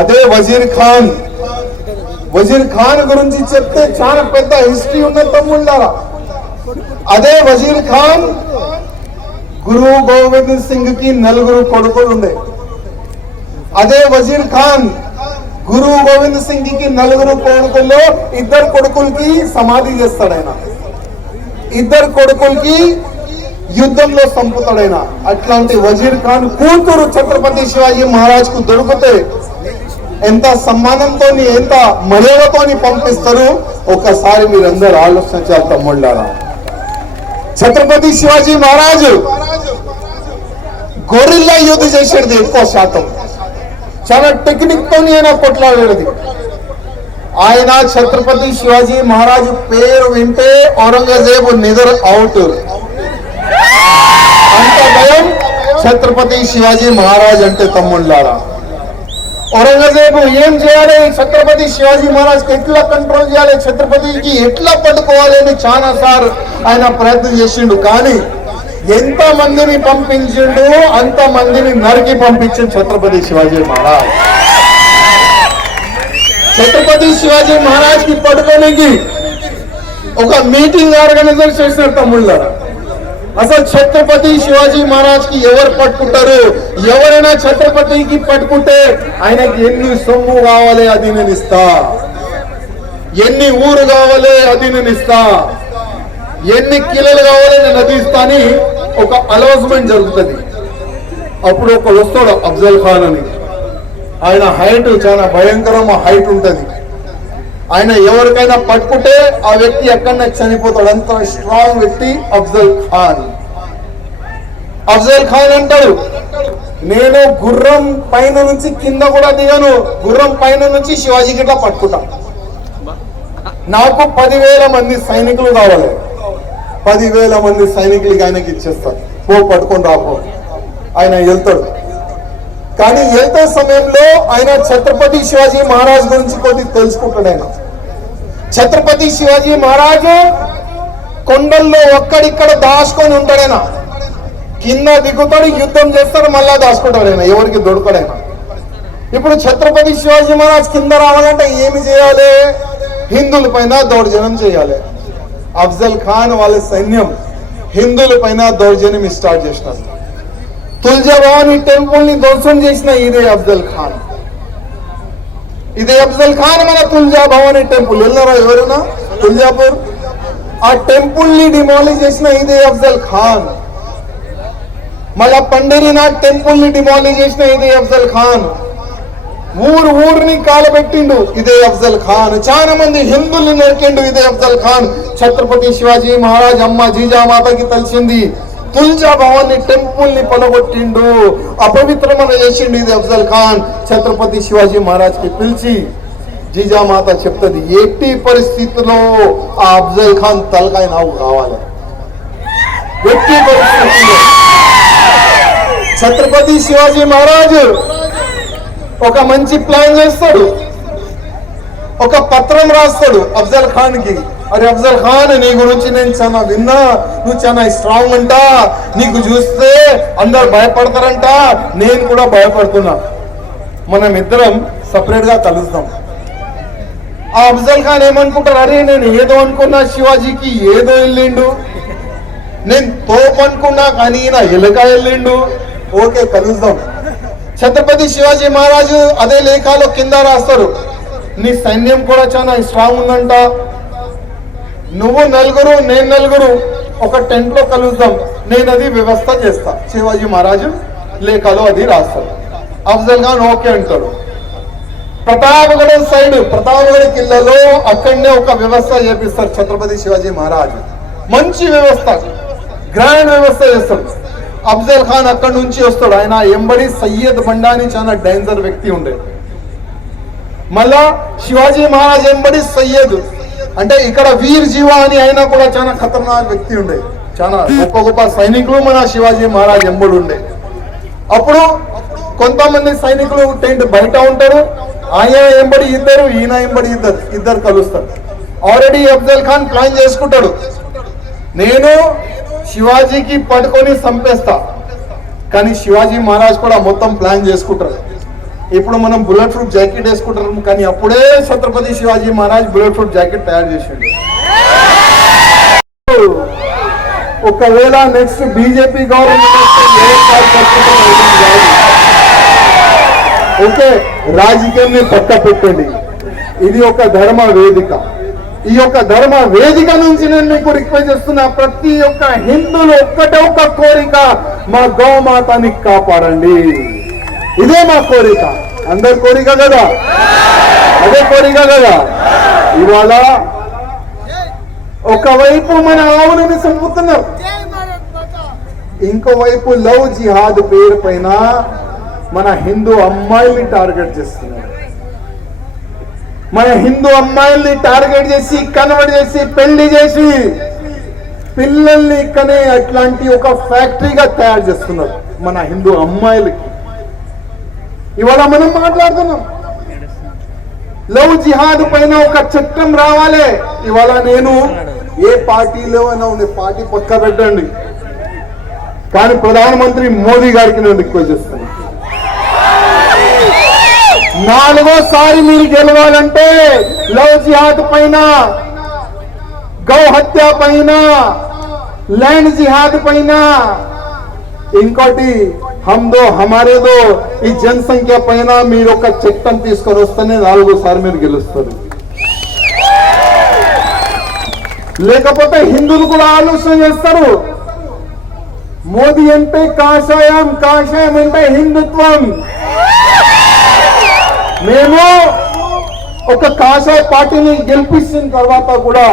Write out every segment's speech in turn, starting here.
అదే వజీర్ ఖాన్ గురించి చెప్తే చాలా పెద్ద హిస్టరీ ఉన్న తమ్ముళ్ళారా. అదే వజీర్ ఖాన్ గురు గోవింద్ సింగ్ కి 4 కొడుకులు ఉండే. అదే వజీర్ ఖాన్ గురు గోవింద్ సింగ్ కి 4 కొడుకుల్లో 2 కొడుకులకి సమాధి చేస్తాడు ఆయన, 2 కొడుకులకి యుద్ధంలో చంపుతాడైనా. అట్లాంటి వజీర్ ఖాన్ కూతురు ఛత్రపతి శివాజీ మహారాజ్ కు దొరికితే ఎంత సమ్మానంతో ఎంత మర్యాదతో పంపిస్తారు ఒకసారి మీరందరూ ఆలోచించాలి తమ్ముళ్ళారా. ఛత్రపతి శివాజీ మహారాజు గొరిల్లా యుద్ధ చేసేది ఎక్కువ శాతం, చాలా టెక్నిక్ తోని ఆయన కొట్లాడేది. ఆయన ఛత్రపతి శివాజీ మహారాజు పేరు వింటే ఔరంగజేబు నిద్ర అవుట్, అంత భయం ఛత్రపతి శివాజీ మహారాజ్ అంటే తమ్ముళ్ళారా. ఔరంగజేబు ఏం చేయాలి, ఛత్రపతి శివాజీ మహారాజ్ కి ఎట్లా కంట్రోల్ చేయాలి, ఛత్రపతికి ఎట్లా పట్టుకోవాలి అని చాలా సార్లు ఆయన ప్రయత్నం చేసిండు. కానీ ఎంత మందిని పంపించిండు, అంత మందిని నరికి పంపించిండు ఛత్రపతి శివాజీ మహారాజ్. ఛత్రపతి శివాజీ మహారాజ్ కి పట్టుకోనికి ఒక మీటింగ్ ఆర్గనైజర్ చేసిన తమ్ముళ్ళారా. అసలు ఛత్రపతి శివాజీ మహారాజ్ కి ఎవరు పట్టుకుంటారు, ఎవరైనా ఛత్రపతికి పట్టుకుంటే ఆయనకి ఎన్ని సొమ్ము కావాలి అది నేను ఇస్తా, ఎన్ని ఊరు కావాలి అది నేను ఇస్తా, ఎన్ని కిలోలు కావాలి నేను అది ఇస్తా అని ఒక అనౌన్స్మెంట్ జరుగుతుంది. అప్పుడు ఒక వస్తాడు అఫ్జల్ ఖాన్ అని, ఆయన హైట్ చాలా భయంకరమైన హైట్ ఉంటది. ఆయన ఎవరికైనా పట్టుకుంటే ఆ వ్యక్తి ఎక్కడన్నా చనిపోతాడు, అంత స్ట్రాంగ్ వ్యక్తి అఫ్జల్ ఖాన్. అఫ్జల్ ఖాన్ అంటాడు, నేను గుర్రం పైన నుంచి కింద కూడా దిగను, గుర్రం పైన నుంచి శివాజీకి ఇట్లా పట్టుకుంటా. నాకు 10,000 మంది సైనికులు కావాలి, 10,000 మంది సైనికులకి ఆయనకి ఇచ్చేస్తాడు, పో పట్టుకొని రాపో. ఆయన వెళ్తాడు. కానీ వెళ్తే సమయంలో ఆయన ఛత్రపతి శివాజీ మహారాజ్ గురించి కొద్ది తెలుసుకుంటాడు. ఆయన ఛత్రపతి శివాజీ మహారాజు కొండల్లో ఒక్కడిక్కడ దాచుకొని ఉంటాడైనా, కింద దిగుతాడు, యుద్ధం చేస్తాడు, మళ్ళా దాచుకుంటాడు. ఆయన ఎవరికి దొరకడైనా. ఇప్పుడు ఛత్రపతి శివాజీ మహారాజ్ కింద రావాలంటే ఏమి చేయాలి, హిందువుల పైన దౌర్జన్యం చేయాలి. అఫ్జల్ ఖాన్ వాళ్ళ సైన్యం హిందువుల పైన దౌర్జన్యం స్టార్ట్ చేసినారు. తుల్జా భవాని టెంపుల్ ని ధ్వంసం చేసిన ఇదే అఫ్జల్ ఖాన్. ఇదే అఫ్జల్ ఖాన్ మన తుల్జా భవాని టెంపుల్ వెళ్ళారా ఎవరైనా తుల్జాపూర్? ఆ టెంపుల్ ని డిమాలిష్ చేసిన ఇదే అఫ్జల్ ఖాన్. మళ్ళా పండరీనాథ్ టెంపుల్ ని డిమాలిష్ చేసిన ఇదే అఫ్జల్ ఖాన్. ఊరిని కాలబెట్టిండు ఇదే అఫ్జల్ ఖాన్. చాలా మంది హిందువుల్ని నరికిండు ఇదే అఫ్జల్ ఖాన్. ఛత్రపతి శివాజీ మహారాజ్ అమ్మ జీజామాతకి తెలిసింది, తుల్జా భవాని టెంపుల్ ని పడగొట్టిండు, అపవిత్రమన చేసిండు ఇది అఫ్జల్ ఖాన్. ఛత్రపతి శివాజీ మహారాజ్ కి పిలిచి జీజామాత చెప్తుంది, ఎట్టి పరిస్థితుల్లో ఆ అఫ్జల్ ఖాన్ తలకాయ నాకు కావాలి. ఎట్టి పరిస్థితుల్లో ఛత్రపతి శివాజీ మహారాజ్ ఒక మంచి ప్లాన్ చేస్తాడు, ఒక పత్రం రాస్తాడు అఫ్జల్ ఖాన్ కి. అరే అఫ్జల్ ఖాన్, నీ గురించి నేను చాలా విన్నా, నువ్వు చాలా స్ట్రాంగ్ అంట, నీకు చూస్తే అందరు భయపడతారంట, నేను కూడా భయపడుతున్నా, మనం ఇద్దరం సపరేట్ గా కలుస్తాం. ఆ అఫ్జల్ ఖాన్ ఏమనుకుంటారు, అరే నేను ఏదో అనుకున్నా, శివాజీకి ఏదో వెళ్ళిండు, నేను తోపు అనుకున్నా కానీ నా ఎలుక వెళ్ళిండు, ఓకే కలుద్దాం. ఛత్రపతి శివాజీ మహారాజు అదే లేఖలో కింద రాస్తారు, నీ సైన్యం కూడా చాలా స్ట్రాంగ్ ఉందంట, నువ్వు 4 నేను 4 ఒక టెంట్ లో కలుద్దాం, నేను అది వ్యవస్థ చేస్తా. శివాజీ మహారాజు లేఖలో అది రాస్తాడు. అఫ్జల్ ఖాన్ ఓకే అంటాడు. ప్రతాపగఢ సైడ్, ప్రతాపగఢ కిల్లలో అక్కడనే ఒక వ్యవస్థ చేపిస్తారు ఛత్రపతి శివాజీ మహారాజు. మంచి వ్యవస్థ, గ్రాండ్ వ్యవస్థ చేస్తాడు. అఫ్జల్ ఖాన్ అక్కడి నుంచి వస్తాడు. ఆయన ఎంబడి సయ్యద్ బండా అని చాలా డేంజర్ వ్యక్తి ఉండే. మళ్ళా శివాజీ మహారాజ్ ఎంబడి సయ్యద్ అంటే ఇక్కడ వీర్ జీవా అని అయినా కూడా చాలా ఖతర్నాక్ వ్యక్తి ఉండే. చాలా గొప్ప గొప్ప సైనికులు మన శివాజీ మహారాజ్ ఎంబడి ఉండే. అప్పుడు కొంతమంది సైనికులు టెంట్ బయట ఉంటారు, ఆయన ఎంబడి ఇద్దరు, ఈయన ఎంబడి ఇద్దరు కలుస్తారు. ఆల్రెడీ అఫ్జల్ ఖాన్ ప్లాన్ చేసుకుంటాడు, నేను శివాజీకి పట్టుకొని చంపేస్తా. కానీ శివాజీ మహారాజ్ కూడా మొత్తం ప్లాన్ చేసుకుంటారు. ఇప్పుడు మనం బుల్లెట్ ప్రూఫ్ జాకెట్ వేసుకుంటాం, కానీ అప్పుడే Chhatrapati Shivaji Maharaj bulletproof jacket తయారు చేసిండు. ఒకవేళ నెక్స్ట్ బీజేపీ గవర్నమెంట్ ఓకే, రాజకీయాన్ని పక్క పెట్టండి. ఇది ఒక ధర్మ వేదిక. ఈ యొక్క ధర్మ వేదిక నుంచి నేను మీకు రిక్వెస్ట్ చేస్తున్నా, ప్రతి ఒక్క హిందువులు ఒక్కటే ఒక్క కోరిక, మా గోమాతని కాపాడండి. ఇదే మా కోరిక, అందరి కోరిక కదా, అదే కోరిక కదా. ఇవాళ ఒకవైపు మన ఆవులని చంపుతున్నారు, ఇంకోవైపు లవ్ జిహాద్ పేరు పైన మన హిందూ అమ్మాయిల్ని టార్గెట్ చేస్తున్నారు. మన హిందూ అమ్మాయిల్ని టార్గెట్ చేసి కన్వర్ట్ చేసి పెళ్లి చేసి పిల్లల్ని కనే అట్లాంటి ఒక ఫ్యాక్టరీగా తయారు చేస్తున్నారు మన హిందూ అమ్మాయిలకి. ఇవాళ మనం మాట్లాడుతున్నాం లవ్ జిహాద్ పైన ఒక చట్టం రావాలి. ఇవాళ నేను ఏ పార్టీలో అయినా ఉంది, పార్టీ పక్క పెట్టండి, కానీ ప్రధానమంత్రి మోదీ గారికి నేను రిక్వెస్ట్ చేస్తున్నాను, 4వసారి మీరు గెలవాలంటే లవ్ జిహాద్ పైన, గౌ హత్య పైన, ల్యాండ్ జిహాద్ పైన, ఇంకోటి హమ్దో హమారేదో ఈ జనసంఖ్య పైన మీరు ఒక చట్టం తీసుకొని వస్తేనే 4వసారి మీరు గెలుస్తారు. లేకపోతే హిందువులు కూడా ఆలోచన చేస్తారు, మోదీ అంటే కాషాయం, కాషాయం అంటే హిందుత్వం. మేము ఒక కాషాయ పార్టీని గెలిపించిన తర్వాత కూడా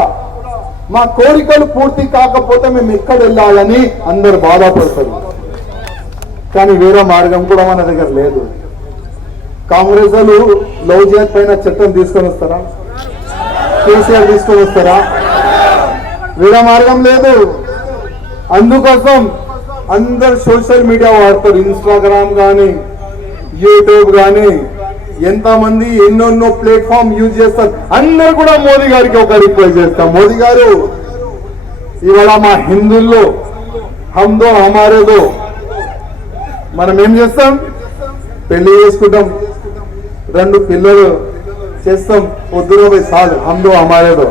మా కోరికలు పూర్తి కాకపోతే మేము ఎక్కడ వెళ్ళాలని అందరు బాధపడతారు. కానీ వేరే మార్గం కూడా మన దగ్గర లేదు. కాంగ్రెస్ వాళ్ళు లవ్ జిహాద్ పైన చట్టం తీసుకొని వస్తారా? కేసీఆర్ తీసుకొని వస్తారా? వేరే మార్గం లేదు. అందుకోసం అందరు సోషల్ మీడియా వాడతారు, ఇన్స్టాగ్రామ్ కానీ యూట్యూబ్ కానీ, ఎంతమంది ఎన్నెన్నో ప్లాట్ఫామ్ యూజ్ చేస్తారు. అందరు కూడా మోదీ గారికి ఒక రిక్వెస్ట్ చేస్తాం, మోదీ గారు ఇవాళ మా హిందువుల్లో హమ్దో హమారేదో మనం ఏం చేస్తాం, పెళ్లి చేసుకుంటాం, 2 పిల్లలు చేస్తాం, వద్దురో భయ్ సాల్ హమ్దో హమారేదో.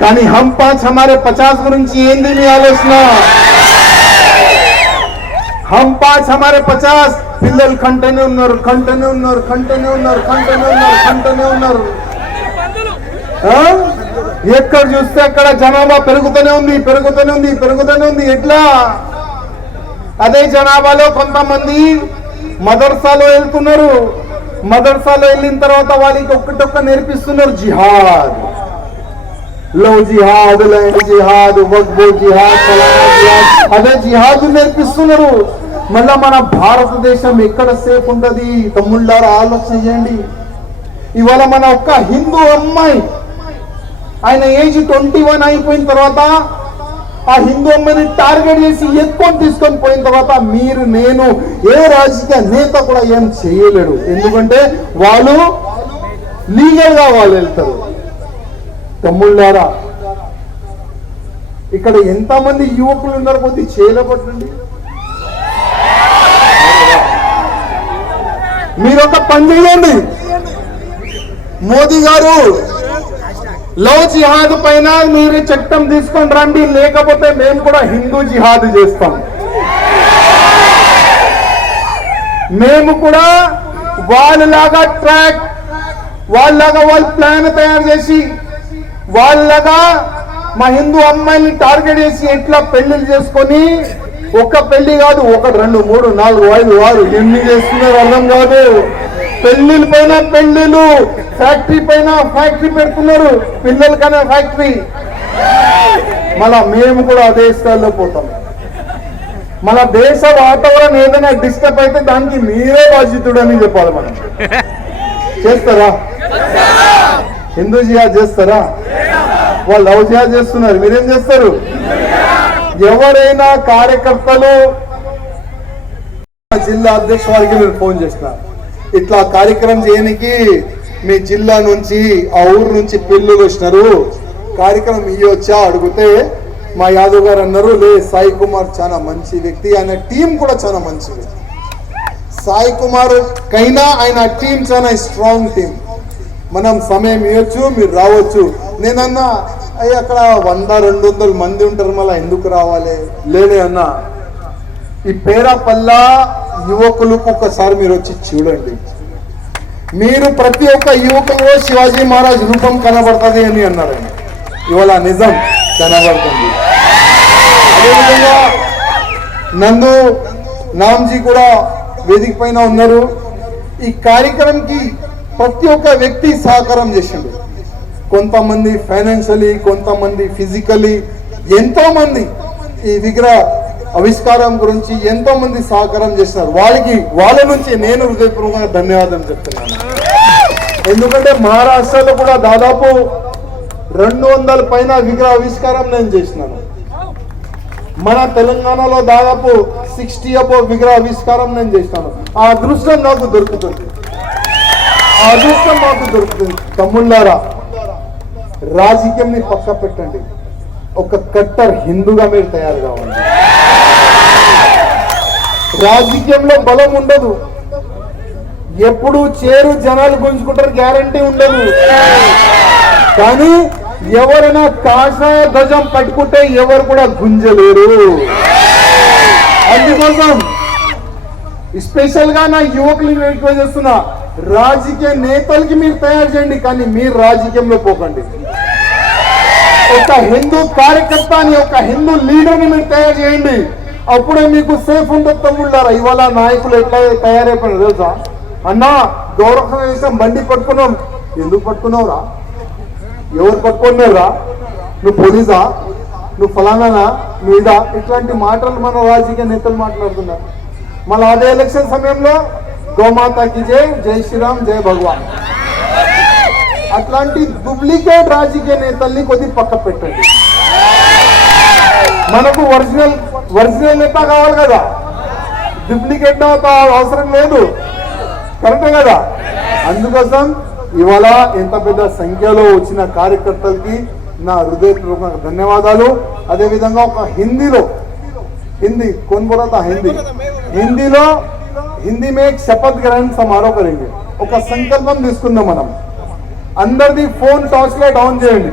కానీ హమ్ 5 హమారే 50 గురించి ఏంది మీ ఆలోచన? హమ్ 5 హమారే 50 పిల్లలు కంటూనే ఉన్నారు, కంటూనే ఉన్నారు, కంటూనే ఉన్నారు, కంటూనే ఉన్నారు, కంటూనే ఉన్నారు. ఎక్కడ చూస్తే అక్కడ జనాభా పెరుగుతూనే ఉంది, పెరుగుతూనే ఉంది, పెరుగుతూనే ఉంది. ఎట్లా? అదే జనాభాలో కొంతమంది మదర్సాలో వెళ్తున్నారు, మదర్సాలో వెళ్ళిన తర్వాత వాళ్ళకి ఒక్కటొక్క నేర్పిస్తున్నారు జిహాద్, లవ్ జిహాద్, ల్యాండ్ జిహాద్, వక్ఫ్ జిహాద్, ఫలానా జిహాద్, అదే జిహాద్ నేర్పిస్తున్నారు. మళ్ళా మన భారతదేశం ఎక్కడ సేఫ్ ఉంటది? తమ్ముళ్ళారా ఆలోచన చేయండి. ఇవాళ మన ఒక్క హిందూ అమ్మాయి, ఆయన ఏజ్ 21 అయిపోయిన తర్వాత ఆ హిందూ అమ్మాయిని టార్గెట్ చేసి ఎత్తుకొని తీసుకొని పోయిన తర్వాత మీరు నేను ఏ రాజకీయ నేత కూడా ఏం చేయలేడు. ఎందుకంటే వాళ్ళు లీగల్ గా వాళ్ళు వెళ్తారు. తమ్ముళ్ళారా, ఇక్కడ ఎంతమంది యువకులు ఉన్నారు, కొద్ది చేయలేపట్టండి. మీరు ఒక పని చేయండి, మోదీ గారు లవ్ జిహాద్ పైన మీరు చట్టం తీసుకొని రండి, లేకపోతే మేము కూడా హిందూ జిహాద్ చేస్తాం. మేము కూడా వాళ్ళలాగా ట్రాక్, వాళ్ళలాగా వాళ్ళు ప్లాన్ తయారు చేసి, వాళ్ళగా మా హిందూ అమ్మాయిని టార్గెట్ చేసి ఎట్లా పెళ్లిళ్ళు చేసుకొని, ఒక్క పెళ్లి కాదు, 1, 2, 3, 4, 5, 6 ఎన్ని చేస్తున్నారు అర్థం కాదు. పెళ్లిళ్ళ పైన పెళ్లిళ్ళు, ఫ్యాక్టరీ పైన ఫ్యాక్టరీ పెడుతున్నారు, పిల్లలకైనా ఫ్యాక్టరీ. మళ్ళా మేము కూడా అదే స్థాయిలో పోతాం. మన దేశ వాతావరణం ఏదైనా డిస్టర్బ్ అయితే దానికి మీరే బాధ్యతుడు అని చెప్పాలి. మనం చేస్తారా? హిందూ జిహాద్ చేస్తారా? వాళ్ళు లవ్ జిహాద్ చేస్తున్నారు, మీరేం చేస్తారు? ఎవరైనా కార్యకర్తలు జిల్లా అధ్యక్ష వారికి మీరు ఫోన్ చేస్తున్నారు, ఇట్లా కార్యక్రమం చేయడానికి మీ జిల్లా నుంచి ఆ ఊరు నుంచి పిల్లలు వచ్చినారు, కార్యక్రమం ఇవ్వచ్చా అడిగితే మా యాదవ్ గారు అన్నారు, లే సాయి కుమార్ చాలా మంచి వ్యక్తి, ఆయన టీం కూడా చాలా మంచి వ్యక్తి, సాయి కుమార్ కైనా ఆయన టీం చాలా స్ట్రాంగ్ టీం. మనం సమయం ఇవ్వచ్చు, మీరు రావచ్చు. నేనన్నా అయ్యి అక్కడ 100-200 మంది ఉంటారు, మళ్ళీ ఎందుకు రావాలి? లేదే అన్నా, ఈ పేరాపల్లా యువకులకు ఒకసారి మీరు వచ్చి చూడండి. మీరు ప్రతి ఒక్క యువకులు శివాజీ మహారాజ్ రూపం కనబడుతుంది అని అన్నారు. ఇవాళ నిజం కనబడుతుంది. అదేవిధంగా నందు నామ్జీ కూడా వేదిక పైన ఉన్నారు. ఈ కార్యక్రమంకి ప్రతి ఒక్క వ్యక్తి సహకారం చేసిండు. కొంతమంది ఫైనాన్షియలీ, కొంతమంది ఫిజికలీ, ఎంతో మంది ఈ విగ్రహ ఆవిష్కారం గురించి ఎంతో మంది సహకారం చేస్తున్నారు. వాళ్ళ నుంచి నేను హృదయపూర్వకంగా ధన్యవాదాలు చెప్తున్నాను. ఎందుకంటే మహారాష్ట్రలో కూడా దాదాపు 200 పైన విగ్రహ ఆవిష్కారం నేను చేసినాను. మన తెలంగాణలో దాదాపు 60 అబో విగ్రహ ఆవిష్కారం నేను చేసినాను. ఆ అదృష్టం నాకు దొరుకుతుంది. తమ్ముళ్ళారా, రాజకీయంని పక్క పెట్టండి, ఒక కట్టర్ హిందూగా మీరు తయారు కావాలి. రాజకీయంలో బలం ఉండదు, ఎప్పుడు చేరు జనాలు గుంజుకుంటారు గ్యారంటీ ఉండదు. కానీ ఎవరైనా కాషాయ ధ్వజం పట్టుకుంటే ఎవరు కూడా గుంజలేరు. అందుకోసం స్పెషల్ గా నా యువకులు రిక్వెస్ట్ చేస్తున్నా, రాజకీయ నేతలకి మీరు తయారు చేయండి, కానీ మీరు రాజకీయంలో పోకండి. ఒక హిందూ కార్యకర్తని, ఒక హిందూ లీడర్ని మీరు తయారు చేయండి, అప్పుడే మీకు సేఫ్ ఉంటుంది. తమ్ముళ్ళారా, ఇవాళ నాయకులు ఎట్లా తయారైపోయినా తెలుసా? అన్నా గౌరవ దేశం బండి పట్టుకున్నాం, ఎందుకు పట్టుకున్నావురా? ఎవరు పట్టుకున్నారా? నువ్వు పోలీసా? నువ్వు ఫలానా? నువ్వు ఇదా? ఇట్లాంటి మాటలు మన రాజకీయ నేతలు మాట్లాడుతున్నారు. మళ్ళీ అదే ఎలక్షన్ సమయంలో గోమాతకి జై, జై శ్రీరామ్, జై భగవాన్, అట్లాంటి డూప్లికేట్ రాజకీయ నేతల్ని కొద్ది పక్క పెట్టండి. మనకు ఒరిజినల్ నేత కావాలి కదా, డూప్లికేట్ అవసరం లేదు. కరెక్టే కదా? అందుకోసం ఇవాళ ఎంత పెద్ద సంఖ్యలో వచ్చిన కార్యకర్తలకి నా హృదయపూర్వక ధన్యవాదాలు. అదేవిధంగా ఒక हिंदी कौन बोला था? हिंदी में एक शपथ ग्रहण समारोह करेंगे. ఒక సంకల్పం తీసుకుందాం మనం. అందరిది ఫోన్ టార్చ్ లైట్ ఆన్ చేయండి.